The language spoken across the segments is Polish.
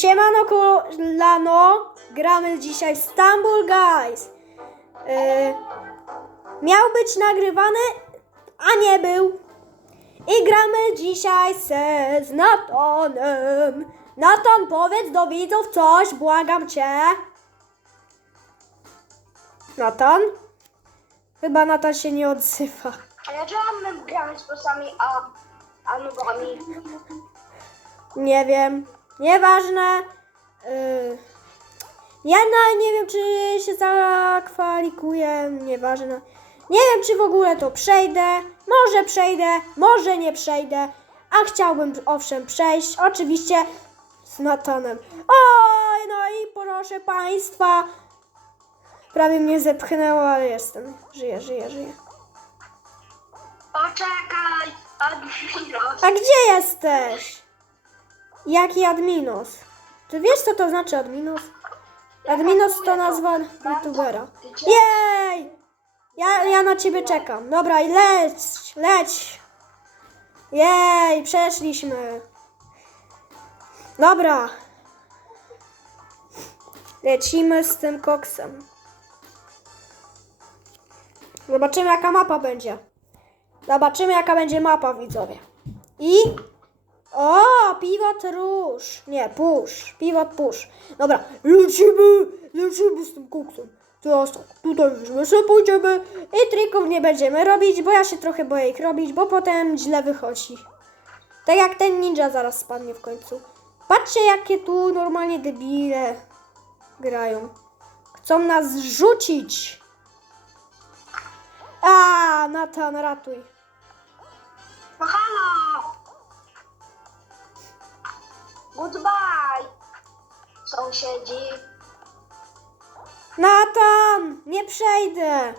Siemano kolano, gramy dzisiaj Stumble Guys. Yy, miał być nagrywany, a nie był. I gramy dzisiaj se z Natanem. Natan, powiedz do widzów coś, błagam cię. Natan? Chyba Natan się nie odzywa. A ja czemu my gramy z bossami, a, a nubami? Nie wiem. Nieważne. Yy, ja na, nie wiem, czy się zakwalikuję. Nieważne. Nie wiem, czy w ogóle to przejdę. Może przejdę, może nie przejdę. A chciałbym owszem przejść. Oczywiście z Natanem. Oj, no i proszę Państwa. Prawie mnie zepchnęło, ale jestem. Żyję, żyję, żyję. Poczekaj, Admiros. A gdzie jesteś? Jaki adminos? Ty wiesz, co to znaczy adminos? Adminos to nazwa youtubera. Jej! Ja, ja na ciebie czekam. Dobra, i leć, leć. Jej, przeszliśmy. Dobra. Lecimy z tym koksem. Zobaczymy, jaka mapa będzie. Zobaczymy, jaka będzie mapa, widzowie. I... O, piwot róż. Nie, push. Piwot push. Dobra, lecimy, lecimy z tym koksem. Teraz tak, tutaj weźmy sobie, pójdziemy i trików nie będziemy robić, bo ja się trochę boję ich robić, bo potem źle wychodzi. Tak jak ten ninja zaraz spadnie w końcu. Patrzcie, jakie tu normalnie debile grają. Chcą nas rzucić. A, Natan, ratuj. No halo! Goodbye, sąsiedzi. Natan, nie przejdę.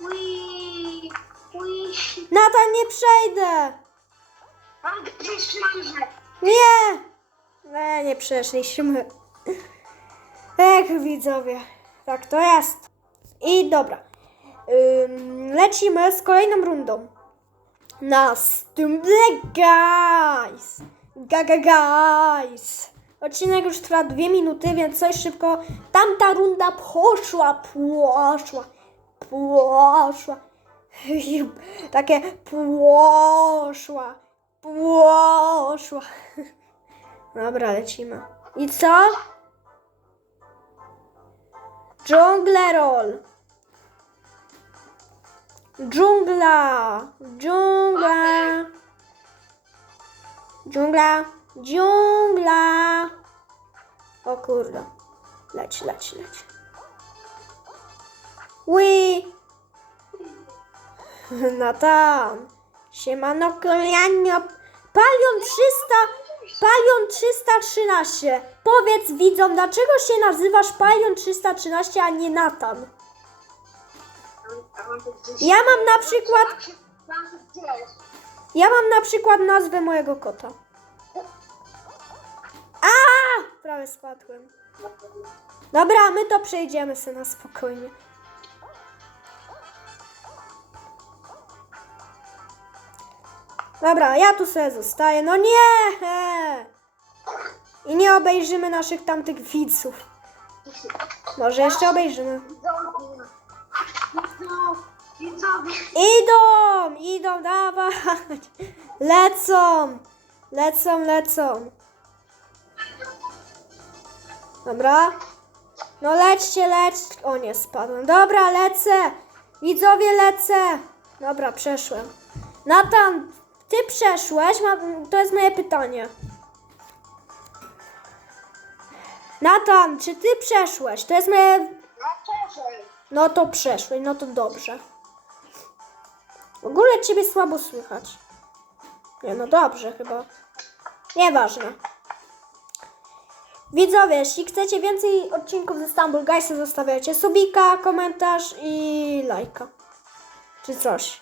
Ui, ui. Natan, nie przejdę. A gdzie szmarze? Nie. Nie, nie przeszliśmy. Ech, widzowie. Tak to jest. I dobra. Ym, lecimy z kolejną rundą. Na Stumble Guys. Gaga Guys. Odcinek już trwa dwie minuty, więc coś szybko. Tamta runda poszła, poszła, poszła. Takie poszła, poszła. Dobra, lecimy. I co? Dżungle roll. Dżungla. Dżungla. Dżungla. Dżungla. O kurde. Leć, leć, leć. Ui. No tam. Siemano kolianio. Palion 300. Palion 313. Powiedz widzom, dlaczego się nazywasz Palion 313, a nie Natan? Ja mam na przykład, ja mam na przykład nazwę mojego kota. Prawie spadłem. Dobra, my to przejdziemy sobie na spokojnie. Dobra, ja tu sobie zostaję. No nie! I nie obejrzymy naszych tamtych widzów. Może jeszcze obejrzymy. Idą, idą, dawać. Lecą, lecą, lecą. Dobra. No lećcie, leć. O nie, spadłem. Dobra, lecę. Widzowie, lecę. Dobra, przeszłem. Natan, ty przeszłeś? To jest moje pytanie. Natan, czy ty przeszłeś? To jest moje... No to przeszłeś, no to dobrze. W ogóle ciebie słabo słychać. Nie, no dobrze chyba. Nieważne. Widzowie, jeśli chcecie więcej odcinków ze Stumble Guys'a, zostawiajcie subika, komentarz i lajka. Czy coś.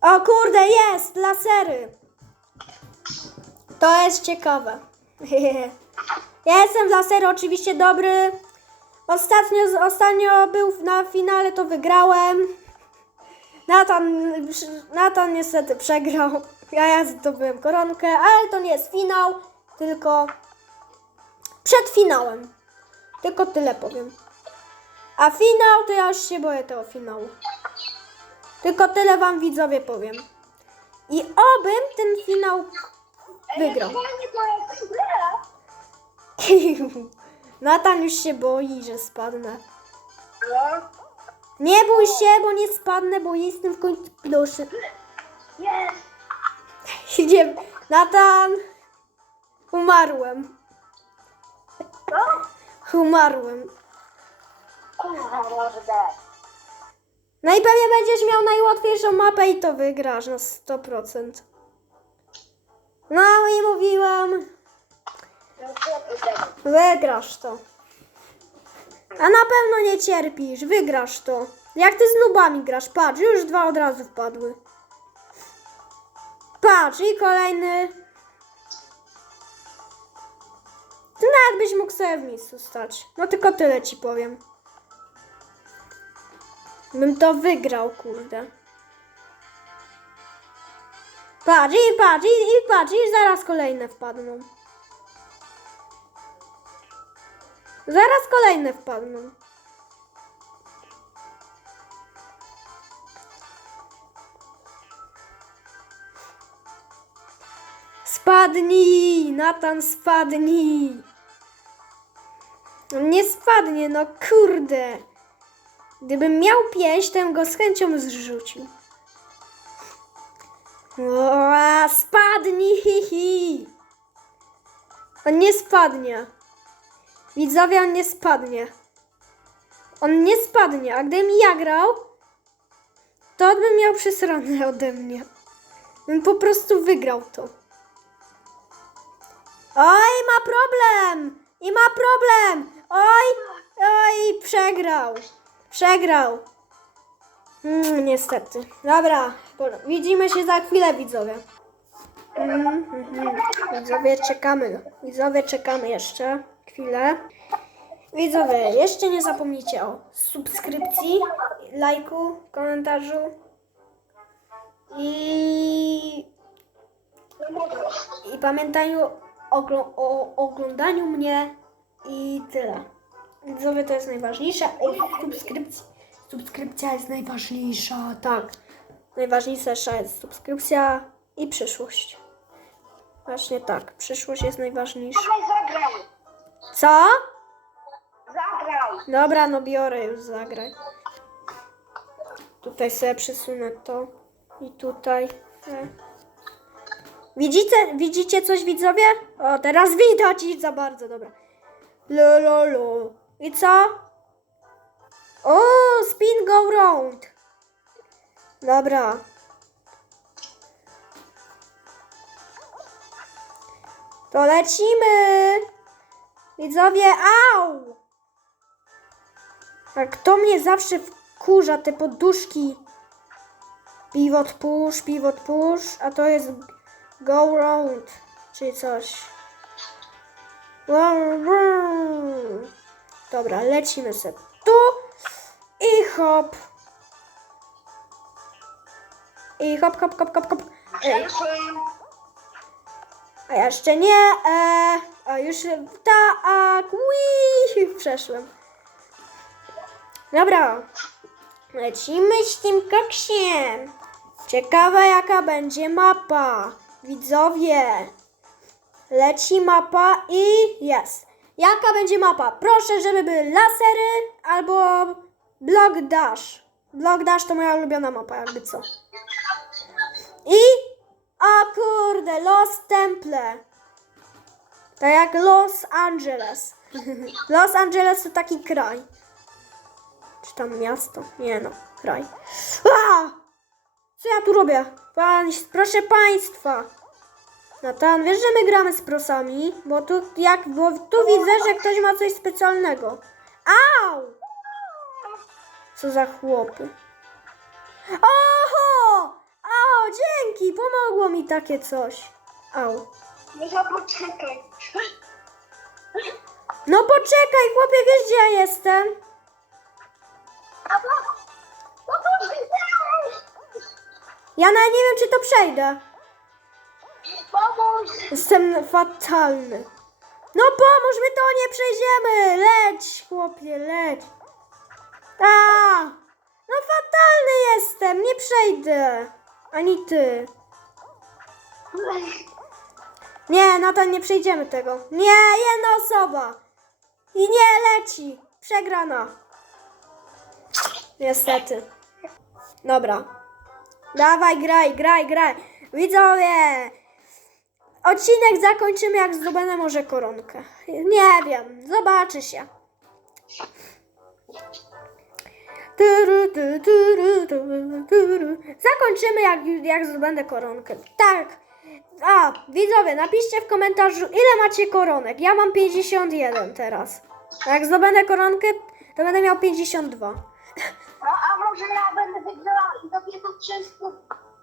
O kurde, jest! Lasery! To jest ciekawe. Ja jestem w laseru oczywiście dobry. Ostatnio, ostatnio był na finale, to wygrałem. Natan, Natan niestety przegrał. Ja, ja zdobyłem koronkę, ale to nie jest finał, tylko przed finałem. Tylko tyle powiem. A finał to ja już się boję tego finału. Tylko tyle wam widzowie powiem. I obym ten finał wygrał. Natan już się boi, że spadnę. No. Nie bój się, bo nie spadnę, bo jestem w końcu pluszy. Jest. Idziemy. Natan! Umarłem. Co? Umarłem. Kurwa, może No i pewnie będziesz miał najłatwiejszą mapę i to wygrasz na 100%. No i mówiłam, wygrasz to. A na pewno nie cierpisz, wygrasz to. Jak ty z nubami grasz, patrz, już dwa od razu wpadły. Patrz, i kolejny. Ty nawet byś mógł sobie w miejscu stać. No tylko tyle ci powiem. Bym to wygrał, kurde. Patrz, i patrz, i, i patrz, i zaraz kolejne wpadną. Zaraz kolejne wpadną. Spadnij! Natan, spadnij! Nie spadnie, no kurde. Gdybym miał pięść, to go z chęcią zrzucił. O, spadnij! On nie spadnie. Widzowie, on nie spadnie. On nie spadnie, a gdybym ja grał, to on bym miał przesrane ode mnie. Bym po prostu wygrał to. Oj, ma problem! I ma problem! Oj, oj, przegrał. Przegrał. Mm, niestety. Dobra, widzimy się za chwilę, widzowie. Mm, mhm. Widzowie, czekamy. Widzowie, czekamy jeszcze chwilę. Widzowie, jeszcze nie zapomnijcie o subskrypcji, lajku, komentarzu i, i pamiętaniu o oglądaniu mnie i tyle. Widzowie, to jest najważniejsze. O subskrypcji. Subskrypcja jest najważniejsza, tak. Najważniejsza jest subskrypcja i przyszłość. Właśnie tak, przyszłość jest najważniejsza. Co? Zagraj. Dobra, no biorę już, zagraj. Tutaj sobie przesunę to i tutaj. E. Widzicie, widzicie coś widzowie? O, teraz widać i za bardzo, dobra. Lo, lo, lo. I co? O, spin go round. Dobra. To lecimy. Widzowie, au! A kto mnie zawsze wkurza, te poduszki? Pivot push, pivot push, a to jest go round, czy coś. Dobra, lecimy sobie tu i hop. I hop, hop, hop, hop, hop. Ej, a jeszcze nie, e, a już tak, ui, przeszłem. Dobra, lecimy z tym koksiem. Ciekawe jaka będzie mapa. Widzowie, leci mapa i jest. Jaka będzie mapa? Proszę, żeby były lasery albo Block Dash. Block Dash to moja ulubiona mapa, jakby co. I, o kurde, Los Temple. Tak jak Los Angeles. Los Angeles to taki kraj. Czy tam miasto? Nie no, kraj. A! Co ja tu robię? Pan, proszę państwa. Natan, wiesz, że my gramy z prosami? Bo tu, jak, bo tu widzę, że ktoś ma coś specjalnego. Au! Co za chłopy. Oho! Au, dzięki, pomogło mi takie coś. Au. No to poczekaj. No poczekaj, chłopie, wiesz gdzie ja jestem? A bo... No to Ja nawet nie wiem, czy to przejdę. Pomóż! Jestem fatalny. No pomóż, my to nie przejdziemy. Leć, chłopie, leć. A, no fatalny jestem, nie przejdę. Ani ty. Nie, Natan, nie przejdziemy tego. Nie, jedna osoba. I nie leci. Przegrana. Niestety. Dobra. Dawaj, graj, graj, graj. Widzowie, odcinek zakończymy, jak zdobędę może koronkę. Nie wiem, zobaczy się. Zakończymy, jak, jak zdobędę koronkę. Tak. A, widzowie, napiszcie w komentarzu, ile macie koronek. Ja mam 51 teraz. A jak zdobędę koronkę, to będę miał 52. No a może ja będę wygrała i dopiero 300,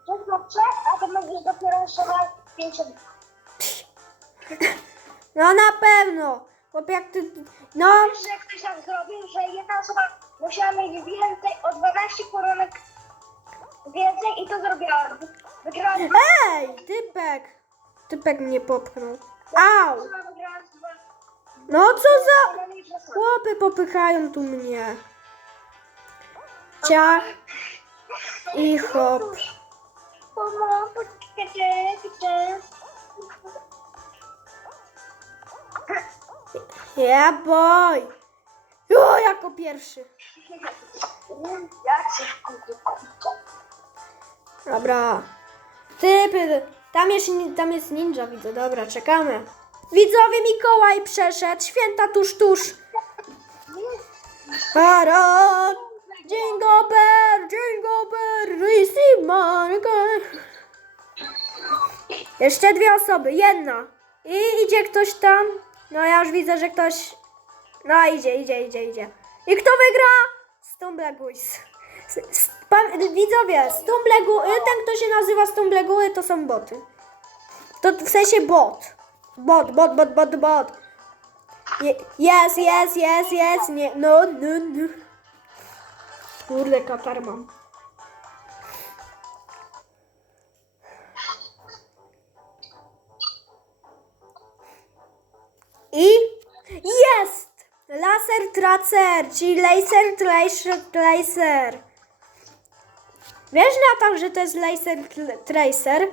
303, a ty będziesz dopiero jeszcze raz 50. No na pewno. Bo jak ty... No, Wiesz, że ktoś tak zrobił, że jedna osoba musiała mieć więcej, o 12 koronek więcej i to zrobiła. Wygrała dwa. ej, typek. Typek mnie popchnął. Au. Dwa. No co za... Chłopy popychają tu mnie. Ciach i hop. Yeah boy. O, jako pierwszy. Dobra. Typy. Tam jest, tam jest ninja, widzę. Dobra, czekamy. Widzowie Mikołaj przeszedł. Święta tuż, tuż. Para. Jingle bell, jingle bell, receive. Jeszcze dwie osoby, jedna. I idzie ktoś tam. No ja już widzę, że ktoś... No idzie, idzie, idzie, idzie. I kto wygra? Stumbleguys. S- s- pa- Widzowie, Stumblegu... Ten, kto się nazywa Stumbleguły, to są boty. To w sensie bot. Bot, bot, bot, bot, bot. Je- Jest, jest, jest, jest. Nie, no, no, no. Kurde, katar mam. I jest! Laser tracer, czyli laser tracer, tracer. Wiesz Natan, że to jest laser tracer?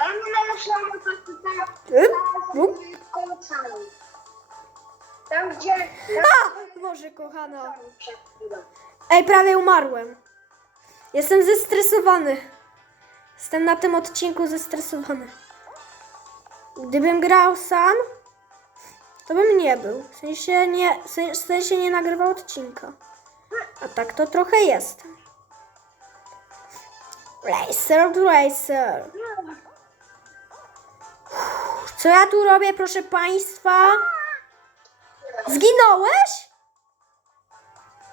Ale nie należało to tutaj. Yp, yp. końcami. Tam gdzie... A! Boże kochana. Ej, prawie umarłem. Jestem zestresowany. Jestem na tym odcinku zestresowany. Gdybym grał sam, to bym nie był. W sensie nie, w sensie nie nagrywał odcinka. A tak to trochę jestem. Racer, racer. Co ja tu robię, proszę państwa? Zginąłeś?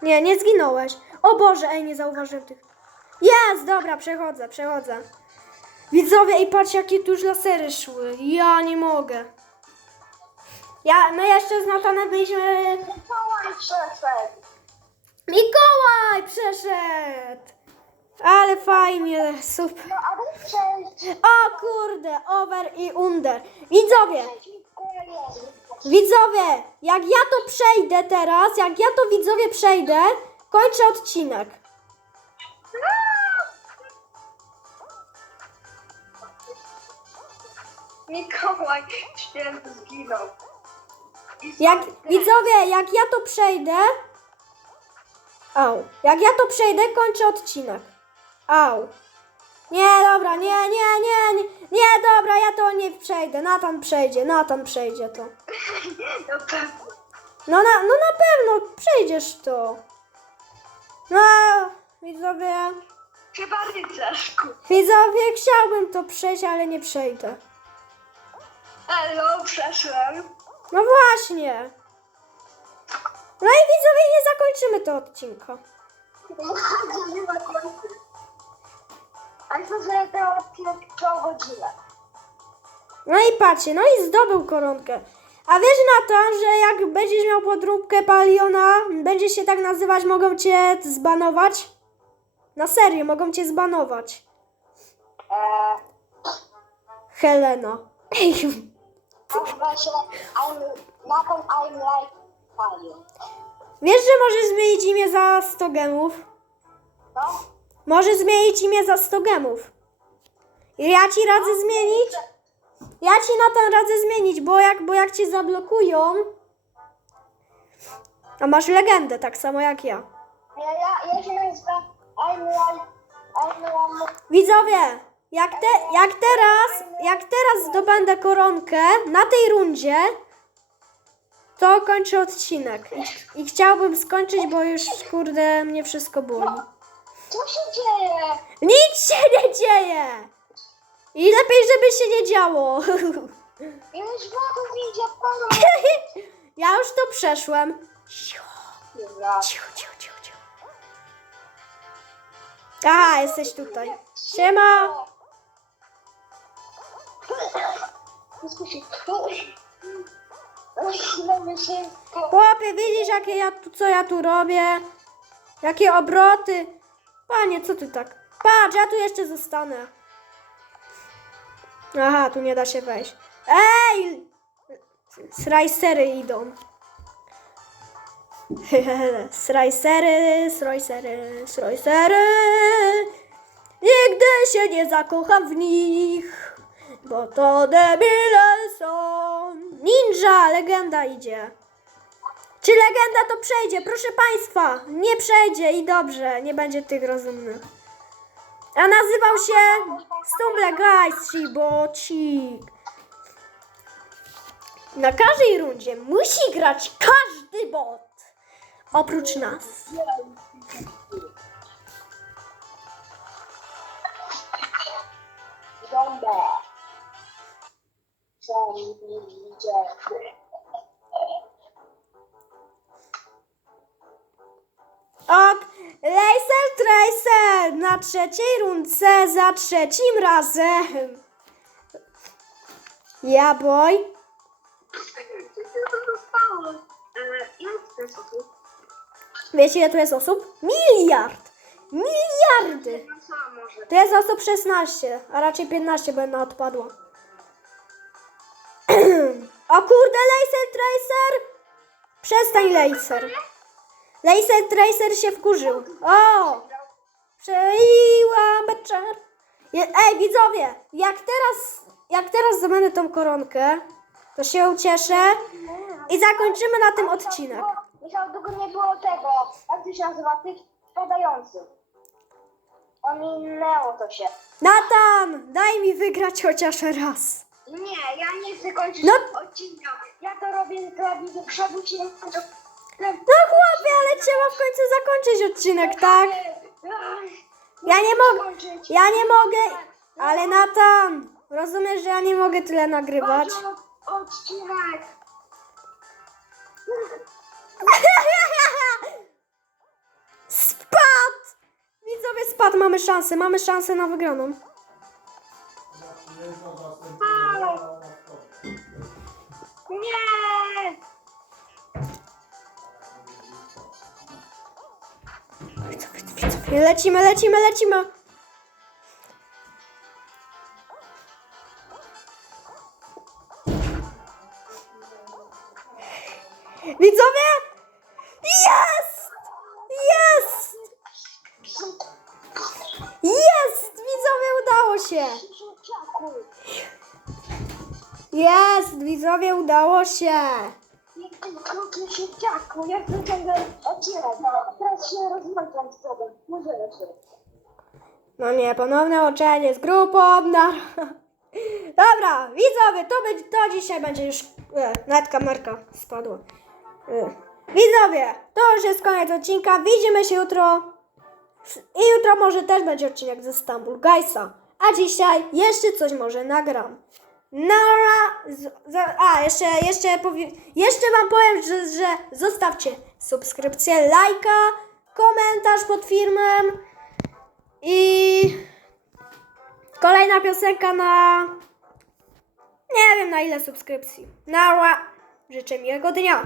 Nie, nie zginąłeś. O Boże, ej, nie zauważyłem tych. Jest, dobra, przechodzę, przechodzę. Widzowie, i patrz, jakie tu już lasery szły. Ja nie mogę. Ja, my jeszcze z Natanem byliśmy... Mikołaj przeszedł! Ale fajnie, super. No a wy przejść. O kurde, over i under. Widzowie, widzowie, jak ja to przejdę teraz, jak ja to widzowie przejdę, kończę odcinek. Mikołaj święty zginął. I Jak, widzowie, jak ja to przejdę. Au. Jak ja to przejdę, kończę odcinek. Au. Nie, dobra, nie, nie, nie, nie, nie, dobra, ja to nie przejdę. Natan przejdzie, Natan przejdzie to. No pewno. No na, no na pewno przejdziesz to. No, widzowie, Chyba rycerzku. widzowie, chciałbym to przejść, ale nie przejdę. Elo, przeszłem. No właśnie. No i widzowie, nie zakończymy to odcinka. Nie końca. A to, że to odcinek godzinę. No i patrzcie, no i zdobył koronkę. A wiesz Natan, że jak będziesz miał podróbkę Paliona, będzie się tak nazywać, mogą cię zbanować? Na serio, mogą cię zbanować. Eee, Helena. nazywa się I'm, Nathan I'm like. Wiesz, że możesz zmienić imię za 100 gemów? No? Możesz zmienić imię za 100 gemów. I ja ci radzę zmienić. Ja ci na ten radzę zmienić, bo jak, bo jak cię zablokują. A masz legendę, tak samo jak ja. Ja, ja, ja się nazywam Widzowie, jak, te, jak teraz, jak teraz zdobędę koronkę na tej rundzie, to kończę odcinek. I, I chciałbym skończyć, bo już kurde mnie wszystko boli. co się dzieje? Nic się nie dzieje! I lepiej, żeby się nie działo. Ileś wodów idzie panu? Ja już to przeszłem. Cicho, Dobra. cicho, cicho, cicho. cicho. Aha, jesteś tutaj. Siema. Mamy się. Chłopie, widzisz, jakie ja tu, co ja tu robię? Jakie obroty? Panie, co ty tak? Patrz, ja tu jeszcze zostanę. Aha, tu nie da się wejść. Ej! Srajsery idą. Srajsery, srajsery, srajsery. Nigdy się nie zakocham w nich, bo to debile są. Ninja, legenda idzie. Czy legenda to przejdzie? Proszę Państwa, nie przejdzie i dobrze, nie będzie tych rozumnych. A nazywał się Stumble Guys, Shibocik. Na każdej rundzie musi grać każdy bot. Oprócz nas. Zombie. Zombie idzie. Ok, Laser Tracer na trzeciej rundce za trzecim razem. Ja boy. Co to zostało? Ile to jest osób? Wiecie ile tu jest osób? Miliard! Miliardy! No co może? To jest osób 16, a raczej 15, bo jedna odpadła. O kurde, Laser Tracer! Przestań Laser. Laser Tracer się wkurzył. O! Przeiłam beczar. Ej, widzowie, jak teraz, jak teraz zdobędę tą koronkę, to się ucieszę i zakończymy na tym odcinek. Michał, długo nie było tego, jak to się nazywa, tych spadających. Ominęło to się. Natan, daj mi wygrać chociaż raz. Nie, ja nie chcę kończyć No. odcinka. Ja to robię dla do przodu się nie kończę. No chłopie, ale trzeba w końcu zakończyć odcinek, tak? Ja nie mogę, ja nie mogę, ale Natan, rozumiesz, że ja nie mogę tyle nagrywać? Odcinek. Spadł! Widzowie, spadł, mamy szansę, mamy szansę na wygraną. Nie! Widzowie, lecimy, lecimy, lecimy. Widzowie, udało się! Jak ten krótki dzieciaku, jak to ciągle odcinek. Teraz się rozmawiam z tobą. Może lepiej. No nie, ponowne uczenie z grupą. Na... Dobra, widzowie, to, będzie, to dzisiaj będzie już. E, nawet kamerka spadła. E. Widzowie, to już jest koniec odcinka. Widzimy się jutro. I jutro może też będzie odcinek ze Stumble Guysa. A dzisiaj jeszcze coś może nagram. Nara. A, jeszcze, jeszcze, powie, jeszcze Wam powiem, że, że zostawcie subskrypcję, lajka, komentarz pod filmem. I kolejna piosenka na Nie wiem na ile subskrypcji. Nara. Życzę miłego dnia.